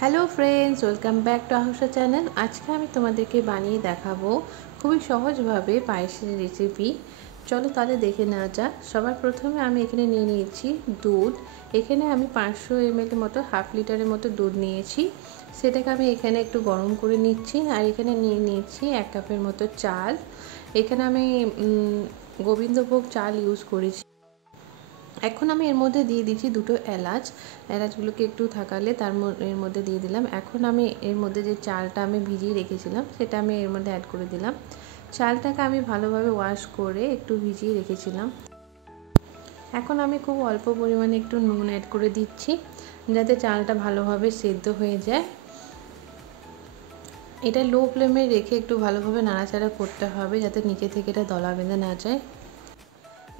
Hello friends, welcome back to Ahusha channel. আজকে আমি তোমাদেরকে বানিয়ে দেখাবো খুবই সহজভাবে পায়েসের রেসিপি। চলো তাহলে দেখে নেওয়া যাক। সবার প্রথমে আমি এখানে নিয়ে নিয়েছি দুধ। এখানে আমি 500 ml মতো, হাফ লিটারের মতো দুধ নিয়েছি। সেটাকে আমি এখানে একটু গরম করে নিচ্ছি। আর এখানে নিয়ে নিচ্ছি 1 কাপের মতো চাল। এখানে আমি গোবিন্দভোগ চাল ইউজ করেছি। এখন আমি এর মধ্যে দিয়ে দিচ্ছি দুটো এলাচগুলোকে একটু থাকালে এর মধ্যে দিয়ে দিলাম। এখন আমি এর মধ্যে যে চালটা আমি ভিজিয়ে রেখেছিলাম সেটা আমি এর মধ্যে অ্যাড করে দিলাম। চালটাকে আমি ভালোভাবে ওয়াশ করে একটু ভিজিয়ে রেখেছিলাম। এখন আমি খুব অল্প পরিমাণে একটু নুন অ্যাড করে দিচ্ছি যাতে চালটা ভালোভাবে সেদ্ধ হয়ে যায়। এটা লো ফ্লেমে রেখে একটু ভালোভাবে নাড়াচাড়া করতে হবে যাতে নিচে থেকে এটা দলা বেঁধে না যায়।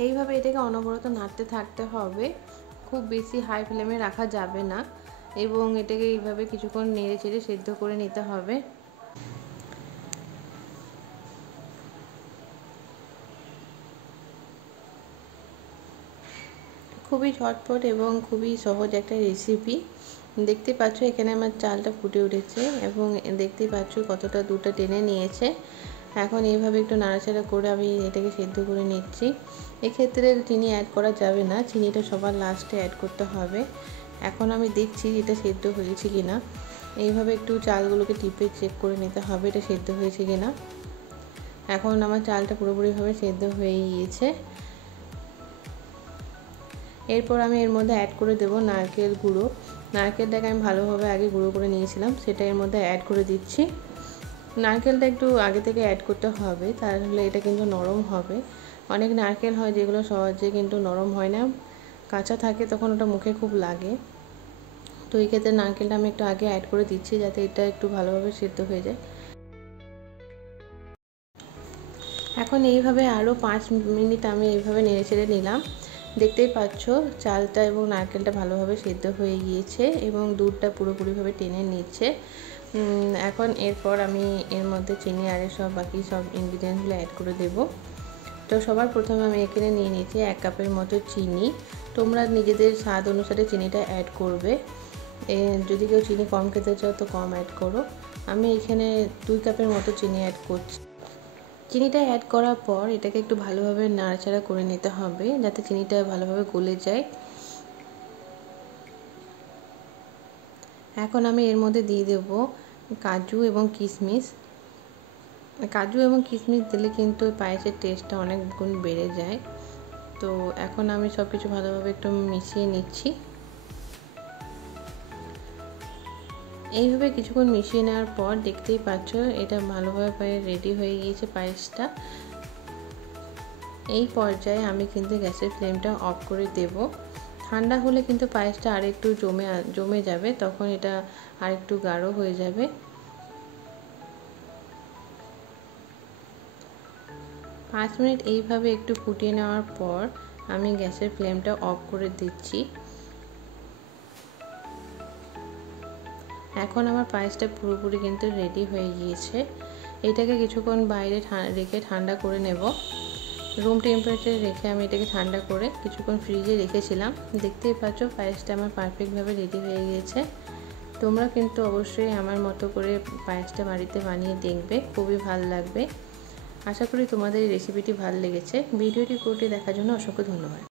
এইভাবে এটাকে অনবরত নাড়তে থাকতে হবে, খুব বেশি হাই ফ্লেমে রাখা যাবে না এবং এটাকে এইভাবে কিছুক্ষণ নেড়ে চেড়ে সেদ্ধ করে নিতে হবে। খুবই ঝটপট এবং খুবই সহজ একটা রেসিপি। দেখতে পাচ্ছ এখানে আমার চালটা ফুটে উঠেছে এবং দেখতে পাচ্ছ কতটা দুধটা টেনে নিয়েছে। এখন এইভাবে একটু নাড়াচাড়া করে আমি এটাকে সেদ্ধ করে নিচ্ছি। এক্ষেত্রে চিনি অ্যাড করা যাবে না, চিনিটা সবার লাস্টে অ্যাড করতে হবে। এখন আমি দেখছি এটা সেদ্ধ হয়েছে কি না। এইভাবে একটু চালগুলোকে টিপে চেক করে নিতে হবে এটা সেদ্ধ হয়েছে কি না। এখন আমার চালটা পুরোপুরিভাবে সেদ্ধ হয়ে গিয়েছে। এরপর আমি এর মধ্যে অ্যাড করে দেব নারকেল গুঁড়ো। নারকেলটাকে আমি ভালোভাবে আগে গুঁড়ো করে নিয়েছিলাম, সেটা এর মধ্যে অ্যাড করে দিচ্ছি। নারকেলটা একটু আগে থেকে অ্যাড করতে হবে, তাহলে এটা কিন্তু নরম হবে। অনেক নারকেল হয় যেগুলো সহজে কিন্তু নরম হয় না, কাঁচা থাকে, তখন ওটা মুখে খুব লাগে। তো এই ক্ষেত্রে নারকেলটা আমি একটু আগে অ্যাড করে দিচ্ছি যাতে এটা একটু ভালোভাবে সেদ্ধ হয়ে যায়। এখন এইভাবে আরও 5 মিনিট আমি এইভাবে নেড়ে চেড়ে নিলাম। দেখতেই পাচ্ছ চালটা এবং নারকেলটা ভালোভাবে সেদ্ধ হয়ে গিয়েছে এবং দুধটা পুরোপুরিভাবে টেনে নিচ্ছে। এখন এরপর আমি এর মধ্যে চিনি আর বাকি সব ইনগ্রিডিয়েন্টসগুলো অ্যাড করে দেব। তো সবার প্রথমে আমি এখানে নিয়ে নিয়েছি 1 কাপের মতো চিনি। তোমরা নিজেদের স্বাদ অনুসারে চিনিটা অ্যাড করবে। যদি কেউ চিনি কম খেতে চাও তো কম অ্যাড করো। আমি এখানে 2 কাপের মতো চিনি অ্যাড করছি। চিনিটা অ্যাড করার পর এটাকে একটু ভালোভাবে নাড়াচাড়া করে নিতে হবে যাতে চিনিটা ভালোভাবে গলে যায়। এখন আমি এর মধ্যে দিয়ে দেব কাজু এবং কিশমিশ। কাজু এবং কিশমিশ দিলে কিন্তু পায়েসের টেস্টটা অনেক গুণ বেড়ে যায়। তো এখন আমি সব কিছু ভালোভাবে একটু মিশিয়ে নিচ্ছি। এইভাবে কিছুক্ষণ মিশিয়ে নেওয়ার পর দেখতেই পাচ্ছ এটা ভালোভাবে রেডি হয়ে গিয়েছে পায়েসটা। এই পর্যায়ে আমি কিন্তু গ্যাসের ফ্লেমটা অফ করে দেব। ঠান্ডা হলে কিন্তু পায়েসটা আরেকটু জমে যাবে, তখন এটা আরেকটু গাঢ় হয়ে যাবে। পাঁচ মিনিট এইভাবে একটু ফুটিয়ে নেওয়ার পর আমি গ্যাসের ফ্লেমটা অফ করে দিচ্ছি। এখন আমার পায়েসটা পুরোপুরি কিন্তু রেডি হয়ে গিয়েছে। এটাকে কিছুক্ষণ বাইরে রেখে ঠান্ডা করে নেব। রুম টেম্পারেচারে রেখে আমি এটাকে ঠান্ডা করে কিছুক্ষণ ফ্রিজে রেখেছিলাম। দেখতেই পাচ্ছ পায়েসটা আমার পারফেক্টভাবে রেডি হয়ে গিয়েছে। তোমরা কিন্তু অবশ্যই আমার মতো করে পায়েসটা বাড়িতে বানিয়ে দেখবে, খুবই ভালো লাগবে। আশা করি তোমাদের এই রেসিপিটি ভালো লেগেছে। ভিডিওটি পুরোটি দেখার জন্য অসংখ্য ধন্যবাদ।